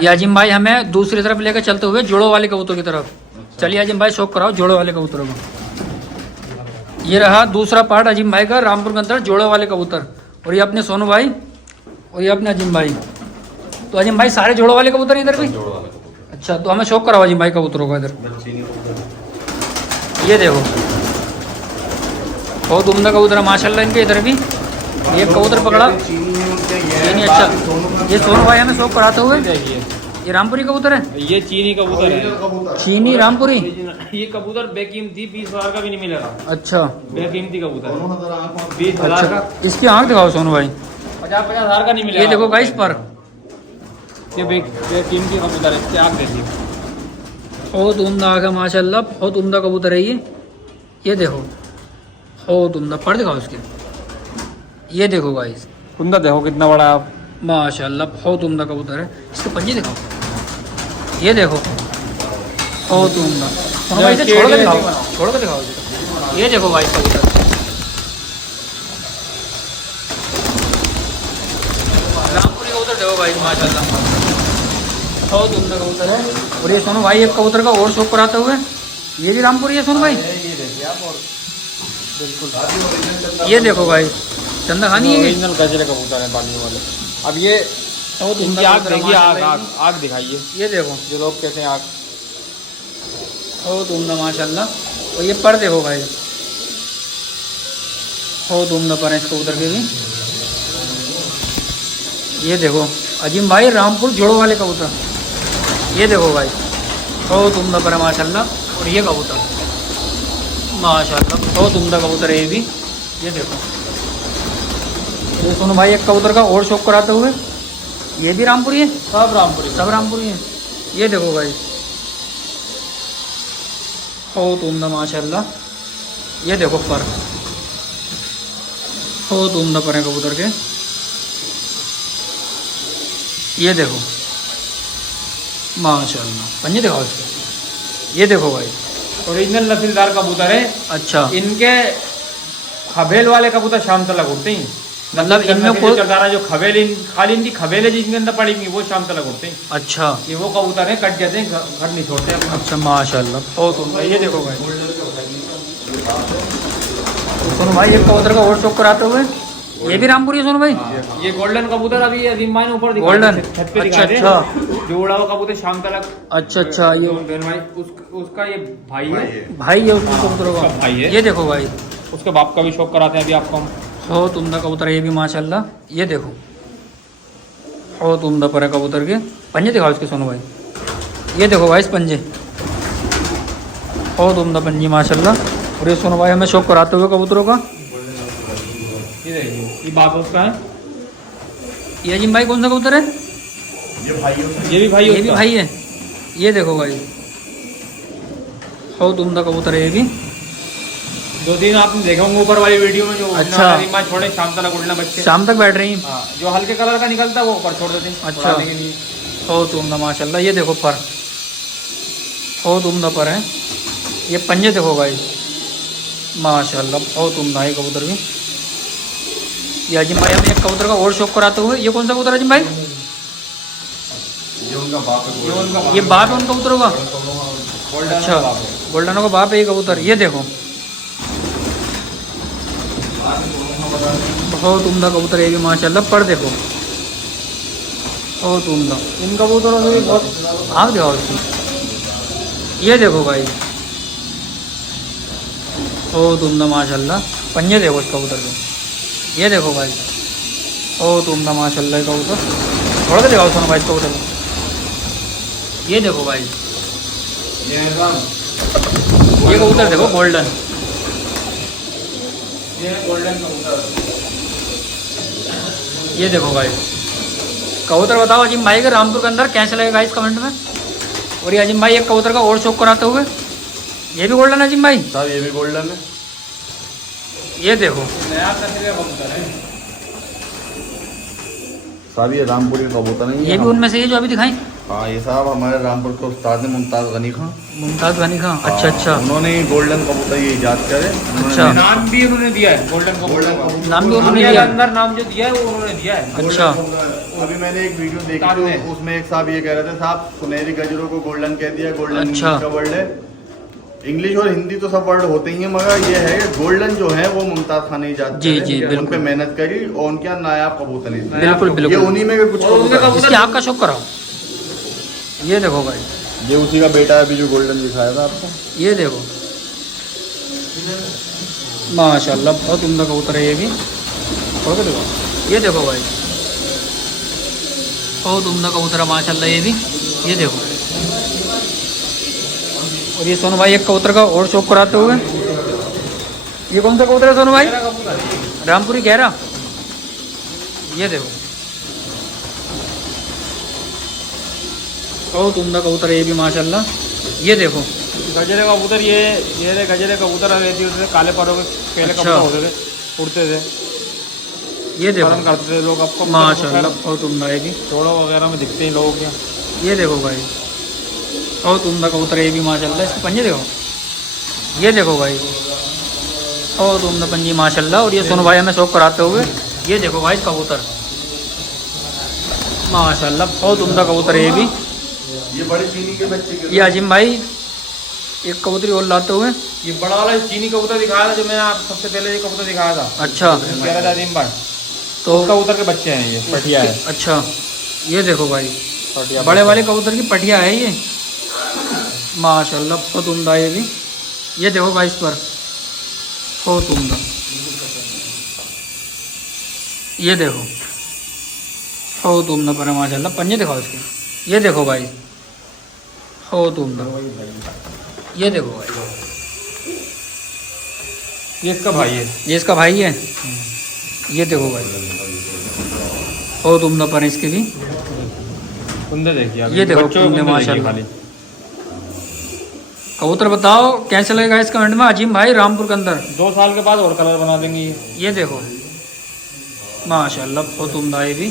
ये अजीम भाई हमें दूसरी तरफ लेकर चलते हुए जोड़ों वाले कबूतर की तरफ। चलिए अजीम भाई शौक कराओ जोड़ों वाले कबूतरों को। ये रहा दूसरा पार्ट अजीम भाई का, रामपुर के अंदर जोड़ों वाले कबूतर। और ये अपने सोनू भाई और ये अपने अजीम भाई। तो अजीम भाई सारे जोड़ों वाले कबूतर इधर भी? अच्छा, तो हमें शौक कराओ अजीम भाई कबूतरों का इधर। ये देखो बहुत उम्दा कबूतर है माशाल्लाह इनके इधर भी। ये कबूतर पकड़ा ये नहीं। अच्छा, ये सोनू भाई हमें शौक कराते हुए। ये रामपुरी कबूतर है? ये चीनी कबूतर है। चीनी रामपुरी? ये कबूतर बेकीमती 20,000 का भी नहीं मिलेगा। अच्छा, बेकीमती कबूतर 20,000 का। इसकी आँख दिखाओ सोनू भाई। 50,000 का नहीं मिलेगा। ये देखो गाइस पर ये बेकीमती कबूतर है, इसकी आँख देखिए। बहुत उम्दा आँख है माशाल्लाह, बहुत उम्दा कबूतर है ये देखो बहुत उम्दा। पर दिखाओ इसके। ये देखो गाइस कुंदा देखो कितना बड़ा है माशाल्लाह, बहुत उम्दा कबूतर है। इसके पंजे दिखाओ। ये देखो बहुत उम्दा। सोनू भाई इसे छोड़ के दिखाओ, छोड़ के दिखाओ इसे। ये देखो गाइस कबूतर रामपुरी कबूतर देखो गाइस माशाल्लाह, बहुत उम्दा कबूतर है। और ये सोनू भाई एक कबूतर का और शौक कराते हुए। ये भी रामपुरी है सोनू भाई? ये देखिए आप। और बिल्कुल ये देखो भाई चंदा खानी है। ओरिजिनल गजरे कबूतर है पालियों वाले। अब ये इनकी आँख देखिए, आँख दिखाइए। ये देखो जो लोग कहते हैं आँख। बहुत उम्दा माशाल्लाह। और ये पर देखो भाई बहुत उम्दा पर है इस कबूतर के भी। ये देखो अजीम भाई रामपुर जोड़ों वाले कबूतर। ये देखो भाई बहुत उम्दा पर है माशाल्लाह। और ये कबूतर माशाल्लाह बहुत उम्दा कबूतर है ये भी। ये देखो ये सोनू भाई एक कबूतर का और शौक कराते हुए। ये भी रामपुरी है? सब रामपुरी, सब रामपुरी है। ये देखो भाई बहुत उम्दा माशाल्लाह। ये देखो पर बहुत उम्दा पर है कबूतर के। ये देखो माशाल्लाह, पंजे दिखाओ इसके। ये देखो भाई ओरिजिनल नस्लदार कबूतर है। अच्छा, इनके खबेल वाले कबूतर शाम तक उड़ते हैं। मतलब इनमें कोई चरदारा जो खबेल खाली इनकी खबेले जिनके अंदर पड़ेंगी वो शाम तक उड़ते हैं। अच्छा, ये वो कबूतर है कट जाते हैं, घर नहीं छोड़ते हैं। अच्छा माशाल्लाह बहुत उम्दा। ये देखो भाई सोनू भाई एक कबूतर का और शौक कराते हुए। ये भी रामपुरी है सोनू भाई? ये गोल्डन कबूतर अभी अजीम भाई ने ऊपर दिखा गोल्डन? छत पे अच्छा दिखा अच्छा दे। जो उड़ा हुआ कबूतर शाम तक। अच्छा अच्छा ये भाई उसका ये भाई है। भाई है उसमें कबूतरों उसका का। भाई है। ये देखो भाई उसके बाप का भी शौक कराते हैं अभी आपको हम। बहुत उम्दा कबूतर है ये भी माशाल्लाह। ये देखो बहुत उम्दा पर है कबूतर के। पंजे दिखाओ इसके सोनू भाई। ये देखो भाई इस पंजे बहुत उम्दा पंजी माशाल्लाह। और ये सोनू भाई हमें शौक कराते हुए कबूतरों का। ये देखिए ये बाप उसका है। ये अजीम भाई कौन सा कबूतर है? ये भी भाई ये भी भाई है। ये देखो भाई बहुत उम्दा कबूतर है ये भी। 2-3 आपने देखा होंगे ऊपर वाली वीडियो में जो अच्छा। छोड़े शाम तक उड़ना बच्चे शाम तक बैठ रही हैं। हाँ, जो हल्के कलर का निकलता है वो ऊपर छोड़ देते हैं। अच्छा बहुत उम्दा माशाल्लाह। ये देखो पर बहुत उम्दा पर है। ये पंजे देखो भाई माशाल्लाह बहुत उम्दा है कबूतर भी। ये अजीम भाई हमें एक कबूतर का और शौक कराते हुए। ये कौन सा कबूतर अजीम भाई? ये उनका बाप है। ये बाप है उन कबूतरों का? अच्छा गोल्डनों का बाप है ये कबूतर। ये देखो बहुत उम्दा कबूतर ये भी माशाल्लाह। पर देखो बहुत उम्दा। इन कबूतरों से भी बहुत आप दिखाओ इसकी। ये देखो भाई बहुत उम्दा माशाल्लाह। पंजे देखो इस कबूतर के। ये देखो भाई बहुत उम्दा माशाल्लाह कबूतर। थोड़ा सा दिखाओ सोनू भाई इस कबूतर को। ये देखो भाई ये कबूतर देखो गोल्डन। ये गोल्डन कबूतर। ये देखो भाई कबूतर बताओ अजीम भाई के रामपुर के अंदर कैसे लगेगा इस कमेंट में। और ये अजीम भाई एक कबूतर का और शौक कराते हुए। ये भी गोल्डन है अजीम भाई? साहब ये भी गोल्डन है। ये देखो नया नस्ल का कबूतर है। साहब ये रामपुरी का कबूतर नहीं है। ये भी उनमें से ये जो अभी दिखाई। हाँ ये साहब हमारे रामपुर के उस्ताद ने मुमताज़ गनी खां। मुमताज़ गनी खां, अच्छा अच्छा। उन्होंने गोल्डन कबूतर ये इजाद करे। अच्छा। नाम भी उन्होंने दिया है गोल्डन गोल्डन कबूतर। नाम भी उन्होंने दुनिया के दिया। अंदर नाम जो दिया है वो उन्होंने दिया है। अच्छा। अभी मैंने एक वीडियो देखी उस्ताद ने। तो उसमें एक साहब ये कह रहे थे साहब सुनहरी गजरों को गोल्डन कह दिया, गोल्डन अच्छा। इंग्लिश का वर्ड है। इंग्लिश और हिंदी तो सब वर्ड होते ही हैं, मगर ये है कि गोल्डन जो है वो मुमताज़ खान ने इजाद जी, करे। जी, उन बिल्कुल। पे मेहनत करी और उनके यहाँ नायाब कबूतर नहीं थे। बिल्कुल ये बिल्कुल। उन्हीं में के कुछ और उनके कबूतर हैं। इसकी आँख का शौक कराओ। ये देखो भाई, ये उसी का बेटा है अभी जो गोल्डन दिखाया था आपको। ये देखो माशाल्लाह, बहुत उम्दा कबूतर है ये भी। खोल के देखो, ये देखो भाई, बहुत उम्दा कबूतर है माशाल्लाह ये भी। ये देखो, और ये सोनू भाई एक कबूतर का और शौक कराते हुए। ये कौन सा कबूतर है सोनू भाई? रामपुरी गहरा। ये देखो, बहुत उम्दा कबूतर है ये भी माशाल्लाह। ये देखो, गजरे कबूतर ये रे गजरे कबूतर रहती होते थे, काले परों के पहले अच्छा। कबूतर होते थे, उड़ते थे, ये देखो पालन करते थे लोग। आपको माशाल्लाह, बहुत उम्दा है ये भी। चोड़ों वगैरह में दिखते हैं लोगों के। ये देखो भाई, बहुत उम्दा कबूतर है ये भी माशाल्लाह। इसके पंजे देखो, ये देखो भाई, बहुत उम्दा पंजी माशाल्लाह। और ये सोनू भाई हमें शौक कराते हुए। ये देखो भाई कबूतर माशाल्लाह, बहुत उम्दा कबूतर है ये भी। ये बड़ी चीनी के बच्चे के ये अजीम भाई एक कबूतरी और लाते हुए। ये बड़ा वाला चीनी कबूतर दिखाया था जो मैंने आप सबसे पहले ये कबूतर दिखाया था, अच्छा, कह रहा था अजीम भाई, तो उस कबूतर के बच्चे हैं ये, पटिया है। अच्छा, ये देखो भाई, पटिया बड़े वाले कबूतर की पटिया है ये माशाल्लाह, बहुत उम्दा है ये भी। ये देखो भाई, इस पर बहुत उम्दा। ये देखो, बहुत उम्दा पर है माशाल्लाह। पंजे दिखाओ इसके। ये देखो भाई, बहुत उम्दा। ये देखो भाई, ये इसका भाई है। ये इसका भाई है। ये देखो भाई, बहुत उम्दा पर है इसके भी। कुंदे देखिए अभी, ये देखो बच्चों के कुंदे कुंदे देखिए माशाल्लाह। खाली। कबूतर बताओ कैसे लगेगा इस कमेंट में। अजीम भाई रामपुर के अंदर। 2 साल के बाद और कलर बना देंगे ये। ये देखो माशाल्लाह, बहुत उम्दा है ये भी।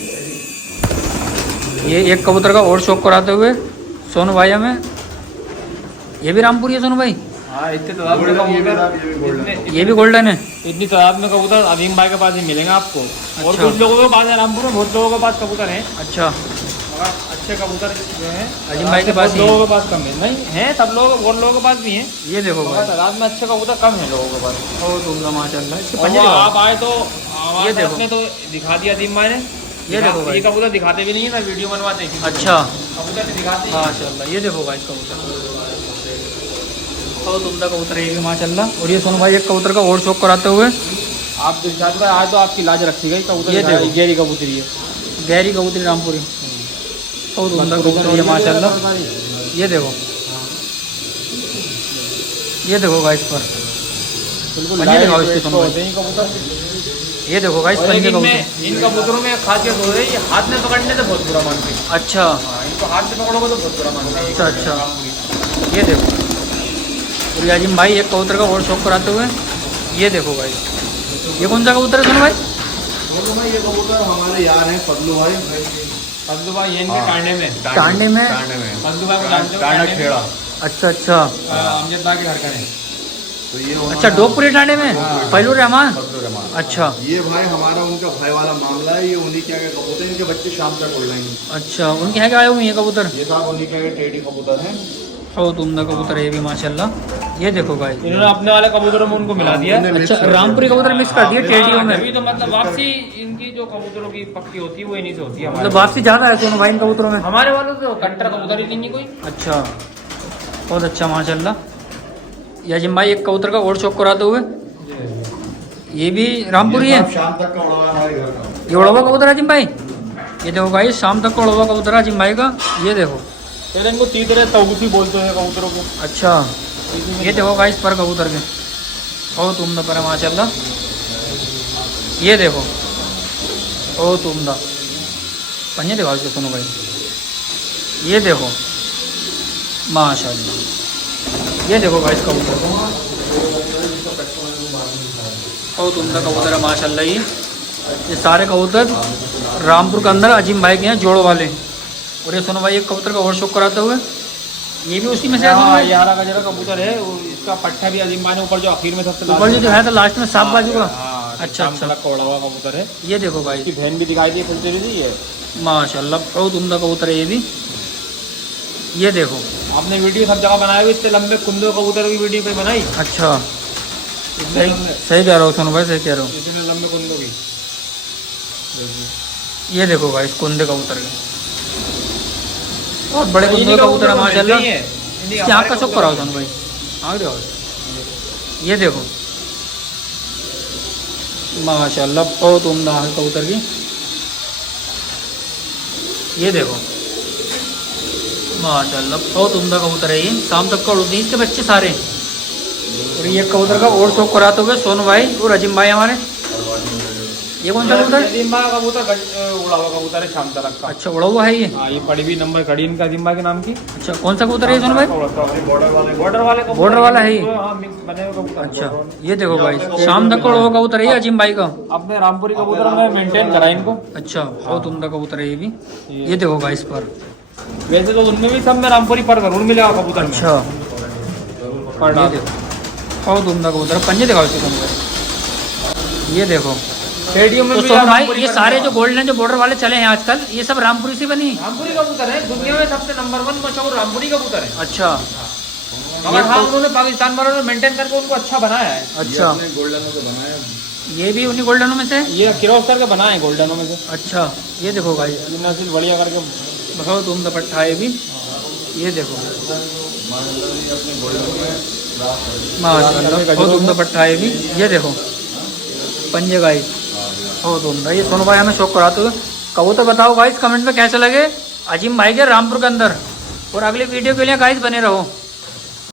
ये एक कबूतर का और शौक कराते हुए सोनू भाई हमें। ये भी रामपुरी है सोनू भाई। हाँ, इतने तादाद में कबूतर, ये भी गोल्डन है। इतनी तादाद में कबूतर अजीम भाई के पास ही मिलेंगे आपको। और अच्छा। कुछ लोगों के पास है, रामपुर में बहुत लोगों के पास कबूतर हैं, अच्छा, मगर अच्छे कबूतर जो हैं अजीम भाई के पास बहुत ही लोगों के पास कम है। नहीं है, सब लोग और लोगों के पास भी हैं, ये देखो मगर भाई, तादाद में अच्छे कबूतर कम है लोगों के पास। बहुत उम्दा माशाल्लाह। इसके और पंजे वो दिखाओ। आप आए तो ये देखो। आपने तो दिखा दिया अजीम भाई ने। ये देखो भाई। ये कबूतर दिखाते भी नहीं है ना, वीडियो बनवाते हैं। अच्छा, कबूतर नहीं दिखाते। माशाल्लाह। ये देखो भाई कबूतर, बहुत उम्दा कबूतर है ये भी माशाल्लाह। और ये सोनू भाई एक कबूतर का और शौक कराते हुए। आप दिलशाद भाई आज तो आपकी लाज रखी गई। कबूतर ये दिखाया, देखो। गेरी कबूतरी है। गहरी कबूतरी रामपुरी, बहुत उम्दा कबूतर है ये माशाल्लाह। ये देखो, ये देखो भाई, इस पर बिल्कुल पंजे दिखाओ इसके लाइट सोनू भाई। होते हैं कबूतर। ये देखो भाई, और पंजे एक कबूतर। इन कबूतरों में खासियत हो रही है, हाथ में पकड़ने से बहुत बुरा मानते हैं। अच्छा, हाँ, इनको हाथ में पकड़ोगे तो बहुत बुरा मानते हैं। अच्छा, अच्छा। ये देखो, और ये अजीम भाई एक कबूतर का और शौक कराते हुए। ये देखो भाई, ये कौन सा कबूतर है सोनू भाई? ये कबूतर हमारे यार हैं फजलू भाई। फजलू भाई ये इनके हाँ। टांडे में। टांडे में। फजलू भाई को जानते हो? टांडा टांडे में। खेड़ा। अच्छा अच्छा, अमजद भाई के घर का है। तो ये अच्छा, डोगपुरी टांडे में पहलू रहमान। फजलू रहमान। अच्छा ये भाई हमारा उनका भाई वाला मामला है। ये उन्हीं के आगे कबूतर, इनके बच्चे शाम तक उड़ लेंगे। अच्छा, उनके यहाँ के आए हुए हैं ये कबूतर। ये साहब उन्हीं के आगे टेडी कबूतर हैं। बहुत उम्दा कबूतर है ये भी माशाल्लाह। ये देखो भाई, इन्होंने अपने वाले कबूतरों में उनको मिला दिया। उन्होंने mix अच्छा, कर दिया। रामपुरी कबूतर मिक्स कर दिए टेडियों में। अभी तो मतलब वापसी इनकी जो कबूतरों की पक्की होती है वो इन्हीं से होती है। मतलब वापसी ज़्यादा है सोनू भाई इन कबूतरों में। हमारे वालों तो कंटर कबूतर ही नहीं है कोई। अच्छा, बहुत अच्छा माशाल्लाह। ये अजीम भाई एक कबूतर का और शौक कराते हुए। ये भी रामपुरी ये है। साहब शाम तक का उड़ा हमारे घर का। ये उड़वा कबूतर है अजीम भाई। ये देखो भाई, शाम तक का उड़वा कबूतर है अजीम भाई का। ये देखो, फिर इनको तीतरे तौगुसी बोलते हैं कबूतरों को। अच्छा, ये देखो भाई, इस पर कबूतर के बहुत उम्दा पर है माशाल्लाह। ये देखो, बहुत उम्दा पंजे दिखाओ इसके सुनो भाई। ये देखो माशाल्लाह। ये देखो भाई, इस कबूतर को बहुत उम्दा कबूतर है माशाल्लाह। ये सारे कबूतर रामपुर के अंदर अजीम भाई के हैं जोड़ो वाले। और ये सोनू भाई एक कबूतर का और शौक कराते हुए, ये भी उसी में से है सोनू हाँ, भाई? ये हरा गजरा कबूतर है, इसका पट्टा भी अजीम भाई ने ऊपर जो आखिर में सबसे ऊपर जो है तो लास्ट में साफ बाजू का। हाँ, अच्छा शाम अच्छा, तलक का उड़ा हुआ कबूतर है। ये देखो भाई, इसकी बहन भी दिखाई दी फिरती रहती है। माशाल्लाह बहुत उम्दा कबूतर है ये भी। ये देखो, आपने वीडियो सब जगह बनाया हुई, इतने लंबे कुंदे कबूतर की वीडियो कहीं बनाई? अच्छा इतने सही लंबे, सही कह रहा हूँ सोनू भाई, सही कह रहा हूँ। इतने लंबे कुंदों की। ये देखो भाई, इस कुंदे कबूतर के बहुत बड़े कुंदे इन्हीं कबूतर है कबूतरों को माशाल्लाह। मिलते ही हैं। इन्हीं इसकी आँख हमारे का शौक कबूतर कराओ में। सोनू भाई, आँख देखो, ये देखो माशाल्लाह बहुत उम्दा है कबूतर की। ये देखो माशाल्लाह बहुत उम्दा कबूतर है ये, शाम तक का उड़ती है इसके बच्चे सारे। और ये कबूतर का और शौक कराते हुए सोनू भाई और अजीम भाई हमारे। ये कौन सा कबूतर है? अजीम भाई का कबूतर उड़ा हुआ कबूतर है, शाम तलक का। अच्छा उड़ा हुआ है ये। हाँ, ये पड़ी हुई नंबर खड़ी इनका अजीम भाई के नाम की। अच्छा कौन सा कबूतर है ये सोनू भाई? बॉर्डर वाले कबूतर। बॉर्डर वाला है ये? हाँ, मिक्स बने हुए कबूतर। अच्छा ये देखो भाई, शाम तक का उड़ा हुआ कबूतर है ये अजीम भाई का। अपने रामपुरी कबूतर में मेंटेन करा इनको। अच्छा बहुत उम्दा कबूतर है ये भी। ये देखो भाई इस पर, वैसे तो उनमें भी सब में रामपुरी पर जरूर मिलेगा कबूतर में। अच्छा पर ये डाल। देखो बहुत उम्दा कबूतर है। पंजे दिखाओ इसके सोनू भाई, ये देखो। स्टेडियम में तो भी सोनू भाई रामपुरी ये पर सारे मिलेगा। जो गोल्डन जो बॉर्डर वाले चले हैं आजकल, ये सब रामपुरी से बनी? रामपुरी कबूतर है, दुनिया में सबसे नंबर 1 मशहूर रामपुरी कबूतर है। अच्छा मगर हाँ, उन्होंने पाकिस्तान वालों ने मेंटेन करके उनको अच्छा बनाया है। अच्छा, गोल्डन से बनाया। ये भी उन्हीं गोल्डनों में से? ये क्रॉस करके बनाए हैं गोल्डनों में से। अच्छा ये देखो भाई, ये नस्ल बढ़िया करके। बहुत उम्दा पट्टा है ये भी। ये देखो माशाल्लाह बहुत उम्दा पट्टा है ये भी। ये देखो पंजे गाइस बहुत उम्दा। ये सोनू भाई हमें शौक कराते हुए कबूतर। बताओ गाइस कमेंट में कैसे लगे अजीम भाई के रामपुर के अंदर। और अगली वीडियो के लिए गाइस बने रहो।